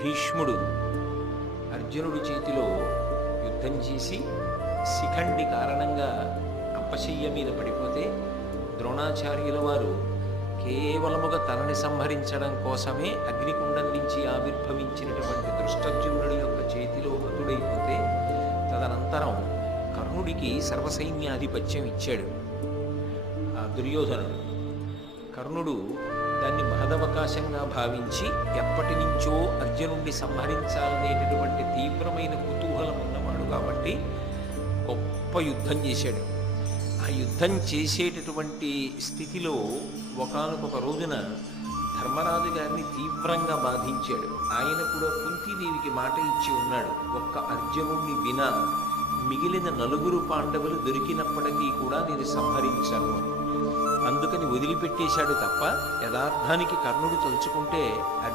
భీష్ముడు అర్జునుడి చేతిలో యుద్ధం చేసి శిఖండి కారణంగా అప్పశయ్య మీద పడిపోతే ద్రోణాచార్యుల వారు కేవలముగా తనని సంహరించడం కోసమే అగ్నికుండం నుంచి ఆవిర్భవించినటువంటి దృష్టజ్యుమ్నుడి యొక్క చేతిలో హతుడైపోతే తదనంతరం కర్ణుడికి సర్వసైన్యాధిపత్యం ఇచ్చాడు ఆ దుర్యోధనుడు. కర్ణుడు దాన్ని మహదవకాశంగా భావించి ఎప్పటి నుంచో అర్జునుడిని సంహరించాలనేటటువంటి తీవ్రమైన కుతూహలం ఉన్నవాడు కాబట్టి గొప్ప యుద్ధం చేశాడు. ఆ యుద్ధం చేసేటటువంటి స్థితిలో ఒకానొక రోజున ధర్మరాజు గారిని తీవ్రంగా బాధించాడు. ఆయన కూడా కుంతీదేవికి మాట ఇచ్చి ఉన్నాడు, ఒక్క అర్జునుడిని వినా మిగిలిన 4 పాండవులు దొరికినప్పటికీ కూడా నేను సంహరించాను. అందుకని వదిలిపెట్టేశాడు తప్ప యథార్థానికి కర్ణుడు తలుచుకుంటే